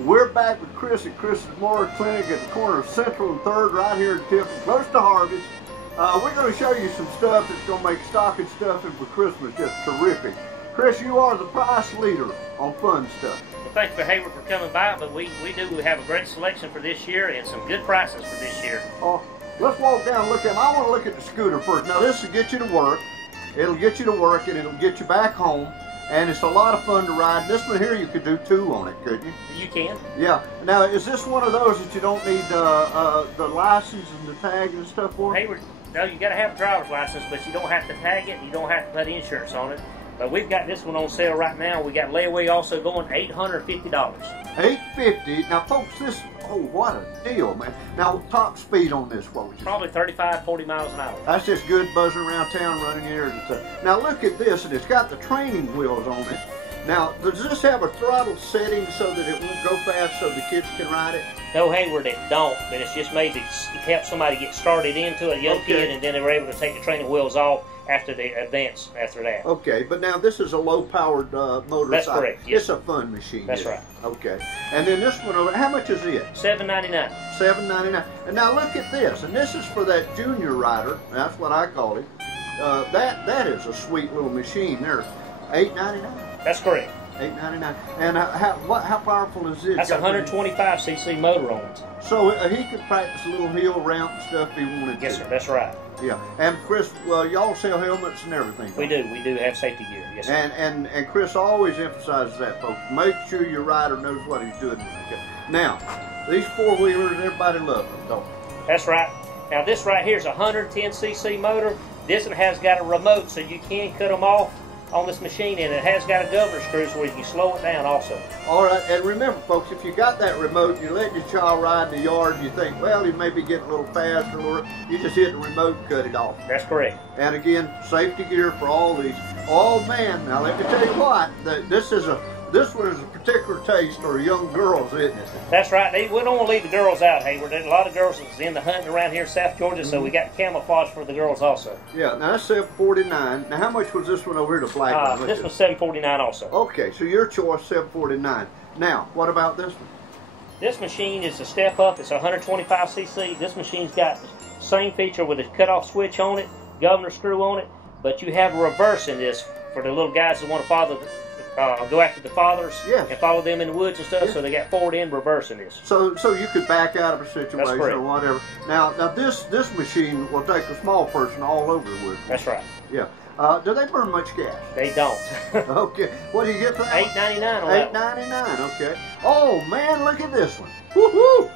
We're back with Chris at Chris's Mower Clinic at the corner of Central and 3rd right here in Tiffin, close to Harvey's. We're going to show you some stuff that's going to make stocking stuffing for Christmas just terrific. Chris, you are the price leader on fun stuff. Well, thank you, Hayward, for coming by, but we have a great selection for this year and some good prices for this year. Let's walk down and look at them. I want to look at the scooter first. Now, this will get you to work. It'll get you to work and it'll get you back home. And it's a lot of fun to ride. This one here, you could do 2 on it, couldn't you? You can. Yeah. Now, is this one of those that you don't need the license and the tag and stuff for? Hayward, no, you got to have a driver's license, but you don't have to tag it. You don't have to put insurance on it. But we've got this one on sale right now. We got layaway also going $850. $850. Now, folks, this, oh, what a deal, man. Now, top speed on this, what would you say? Probably 35, 40 miles an hour. That's just good buzzing around town, running errands and stuff. Now, look at this, and it's got the training wheels on it. Now, does this have a throttle setting so that it won't go fast so the kids can ride it? No, Hayward, it don't, but it's just made to help somebody get started into a young kid, and then they were able to take the training wheels off after they advance after that. Okay, but now this is a low-powered motorcycle. That's correct. Yes. It's a fun machine. That's right. Okay, and then this one over, how much is it? $7.99. $7.99. And now look at this, and this is for that junior rider. That's what I call it. That is a sweet little machine there. $8.99. That's correct. $8.99. And how powerful is this? That's a 125cc motor on it. So he could practice a little hill ramp and stuff if he wanted to. Yes, sir. That's right. Yeah. And Chris, y'all sell helmets and everything. We do. We do have safety gear. Yes, sir. And Chris always emphasizes that, folks. Make sure your rider knows what he's doing. Now, these 4-wheelers, everybody loves them, don't they? That's right. Now, this right here is a 110cc motor. This one has got a remote, so you can cut them off on this machine, and it has got a governor screw so you can slow it down also. All right, and remember, folks, if you got that remote, you let your child ride in the yard, and you think, well, he may be getting a little fast, or you just hit the remote and cut it off. That's correct. And again, safety gear for all these. Oh man, now let me tell you what, this one is a particular taste for young girls, isn't it? That's right. We don't want to leave the girls out, Hayward. There's a lot of girls that's in the hunting around here in South Georgia, so we got camouflage for the girls also. Yeah, now that's $749. Now how much was this one over here, the black one? This one's $749 also. Okay, so your choice, $749. Now, what about this one? This machine is a step up. It's 125cc. This machine's got the same feature with a cutoff switch on it, governor screw on it, but you have a reverse in this for the little guys that want to go after the fathers and follow them in the woods and stuff, so they got forward and reverse in this. So you could back out of a situation or whatever. Now this machine will take a small person all over the woods. That's right. Yeah. Do they burn much gas? They don't. Okay. What do you get for that? $8.99 on that one. $8.99. Okay. Oh man, look at this one. Woohoo!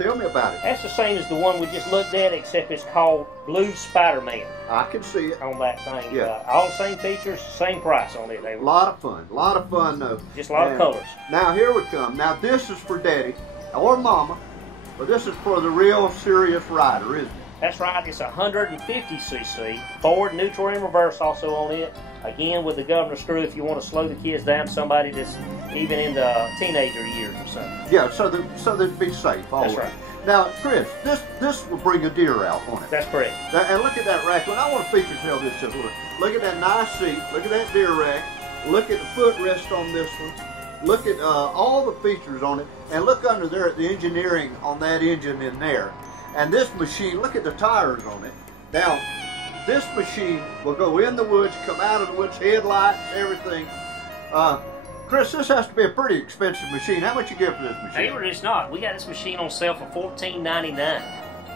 Tell me about it. That's the same as the one we just looked at, except it's called Blue Spider-Man. I can see it. On that thing. Yeah. All the same features, same price on it. A lot of fun. A lot of fun, though. Just a lot of colors. Now, here we come. Now, this is for Daddy or Mama, but this is for the real serious rider, isn't it? That's right. It's 150cc. Forward, neutral, and reverse also on it. Again, with the governor screw if you want to slow the kids down, somebody that's even in the teenager years or something. Yeah, so they'd be safe. Always. That's right. Now, Chris, this will bring a deer out on it. That's correct. Now, and look at that rack. When I want to feature tell this just a little. Look at that nice seat. Look at that deer rack. Look at the footrest on this one. Look at all the features on it. And look under there at the engineering on that engine in there. And this machine, look at the tires on it. Now, this machine will go in the woods, come out of the woods, headlights, everything. Chris, this has to be a pretty expensive machine. How much you get for this machine? Hayward, it's not. We got this machine on sale for $14.99.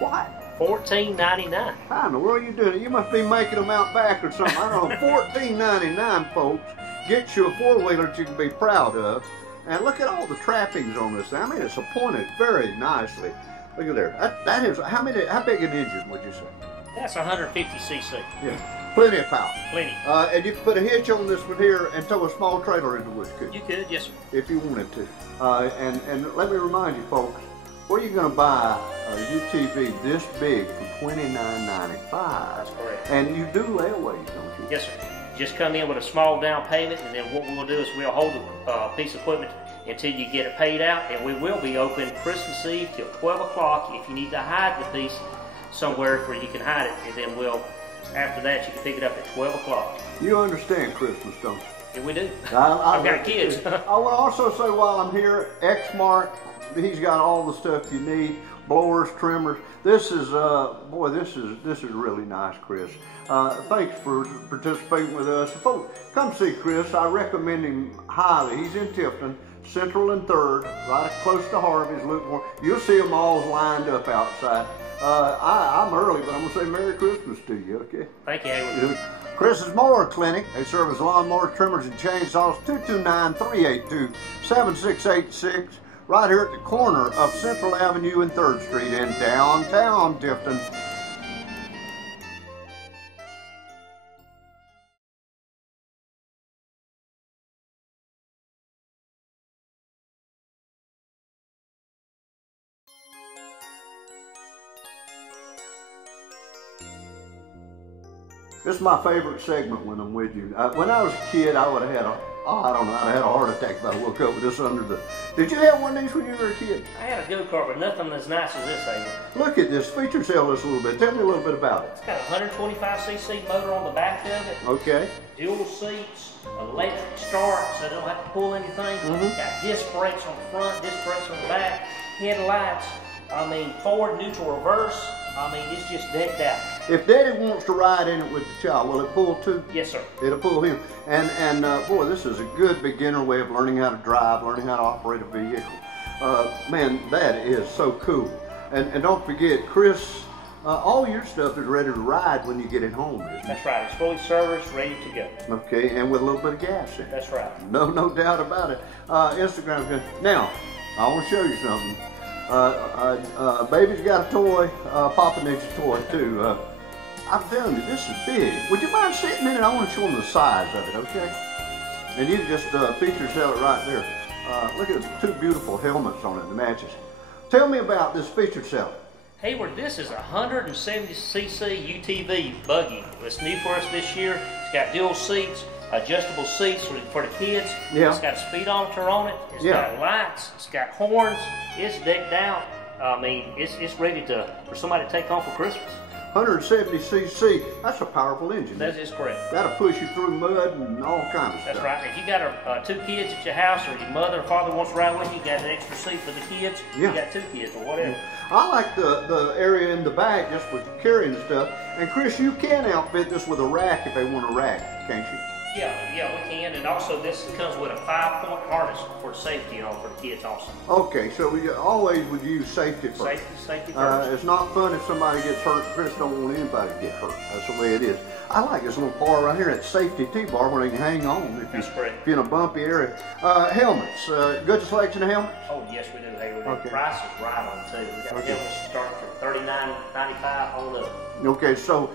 What? $14.99. How in the world are you doing it? You must be making them out back or something. I don't know. $14.99, folks. Get you a 4-wheeler that you can be proud of. And look at all the trappings on this thing. I mean, it's appointed very nicely. Look at there. That is, how big an engine would you say? That's 150cc. Yeah. Plenty of power. Plenty. And you could put a hitch on this one here and tow a small trailer in the woods, could you? You could, yes, sir. If you wanted to. And let me remind you, folks, where are you going to buy a UTV this big for $29.95? That's correct. And you do layaways, don't you? Yes, sir. Just come in with a small down payment, and then what we'll do is we'll hold the piece of equipment until you get it paid out, and we will be open Christmas Eve till 12 o'clock if you need to hide the piece somewhere where you can hide it, and then after that you can pick it up at 12 o'clock. You understand Christmas, don't you? Yeah, we do. I've got kids. I want to also say while I'm here, Exmark, he's got all the stuff you need. Blowers, trimmers. This is, boy, this is really nice, Chris. Thanks for participating with us. Folks, come see Chris. I recommend him highly. He's in Tifton, Central and 3rd, right close to Harvey's. Look more. You'll see them all lined up outside. I'm early, but I'm going to say Merry Christmas to you, okay? Thank you, Hayward. Chris's Mower Clinic. They service lawnmowers, trimmers, and chainsaws. 229-382-7686. Right here at the corner of Central Avenue and 3rd Street in downtown Tifton. This is my favorite segment when I'm with you. When I was a kid, I would have had I don't know, I'd have had a heart attack if I woke up with this under the... Did you have one of these when you were a kid? I had a go-kart, but nothing as nice as this, Hayward. Look at this. Feature sell this a little bit. Tell me a little bit about it. It's got a 125cc motor on the back of it. Okay. Dual seats, electric start, so they don't have to pull anything. Got disc brakes on the front, disc brakes on the back, headlights. I mean, forward, neutral, reverse. I mean, it's just decked out. If Daddy wants to ride in it with the child, will it pull too? Yes, sir. It'll pull him. And boy, this is a good beginner way of learning how to drive, learning how to operate a vehicle. Man, that is so cool. And don't forget, Chris, all your stuff is ready to ride when you get it home, isn't it? That's right. It's fully serviced, ready to go. Okay, and with a little bit of gas in it. That's right. No doubt about it. Instagram's good. Now, I want to show you something. Baby's got a toy. Papa needs a toy too. I'm telling you, this is big. Would you mind sitting in it? I want to show them the size of it, okay? And you can just feature sell it right there. Look at the two beautiful helmets on it, the matches. Tell me about this feature sell. Hayward, this is a 170cc UTV buggy. It's new for us this year. It's got dual seats, adjustable seats for the kids. Yeah. It's got a speedometer on it. It's got lights. It's got horns. It's decked out. I mean, it's ready for somebody to take home for Christmas. 170cc. That's a powerful engine. That is correct. That'll push you through mud and all kinds of stuff. That's right. If you got two kids at your house, or your mother or father wants to ride with you, you got an extra seat for the kids. Yeah. You got two kids or whatever. I like the area in the back just for carrying stuff. And Chris, you can outfit this with a rack if they want a rack, can't you? Yeah, we can. And also, this comes with a 5-point harness for safety, for the kids also. Okay, so we always would use safety first. Safety first. It's not fun if somebody gets hurt. Chris don't want anybody to get hurt. That's the way it is. I like this little bar right here, that safety T-bar where they can hang on That's correct. if you're in a bumpy area. Helmets, good selection of helmets? Oh, yes, we do, Hayward. Okay. The price is right on, too. We got helmets starting from $39.95 on up. Okay, so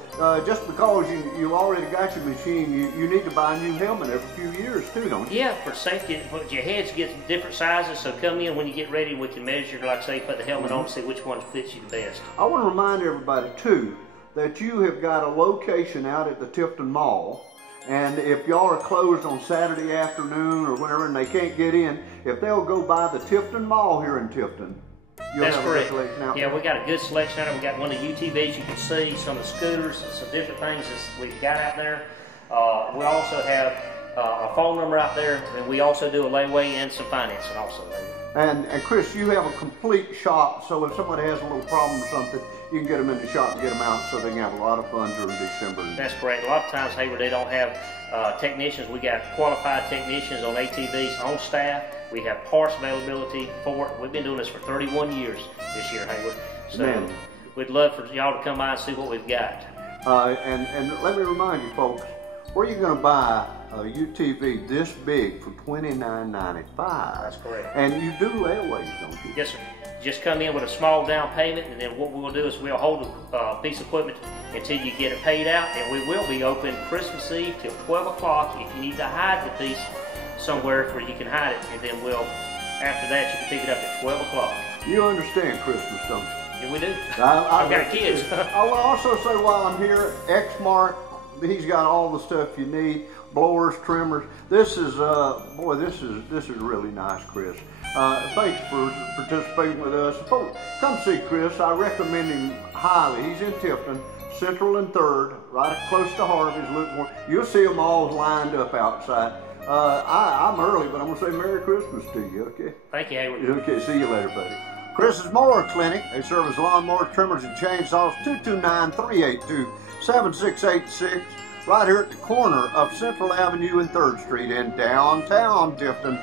just because you already got your machine, you need to buy a new helmet every few years too, don't you? Yeah, for safety. But your heads get different sizes, so come in when you get ready. We can measure, like say, put the helmet on and see which one fits you the best. I want to remind everybody too that you have got a location out at the Tifton Mall. And if y'all are closed on Saturday afternoon or whenever and they can't get in, if they'll go by the Tifton Mall here in Tifton, you'll That's have correct. a good selection out Yeah, there. we got a good selection out there. We got one of the UTVs you can see, some of the scooters, some different things that we've got out there. We also have a phone number out there, and we also do a layaway and some financing also. And Chris, you have a complete shop, so if somebody has a little problem or something, you can get them in the shop and get them out so they can have a lot of fun during December. That's correct. A lot of times, Hayward, they don't have technicians. We got qualified technicians on ATVs on staff. We have parts availability for it. We've been doing this for 31 years this year, Hayward. So Man. We'd love for y'all to come by and see what we've got. And let me remind you folks, where are you going to buy a UTV this big for $29.95? That's correct. And you do layaways, don't you? Yes, sir. Just come in with a small down payment, and then what we'll do is we'll hold a piece of equipment until you get it paid out, and we will be open Christmas Eve till 12 o'clock if you need to hide the piece somewhere where you can hide it, and then after that, you can pick it up at 12 o'clock. You understand Christmas, don't you? Yeah, we do. I've got kids. I will also say while I'm here, Exmark, he's got all the stuff you need. Blowers, trimmers. This is, boy, this is really nice, Chris. Thanks for participating with us. Folks, come see Chris. I recommend him highly. He's in Tifton, Central and 3rd, right close to Harvey's. Look more. You'll see them all lined up outside. I'm early, but I'm going to say Merry Christmas to you, okay? Thank you, Hayward. Okay, see you later, buddy. Chris's Mower Clinic. They service lawnmowers, trimmers, and chainsaws. 229-382-7686. Right here at the corner of Central Avenue and 3rd Street in downtown Tifton.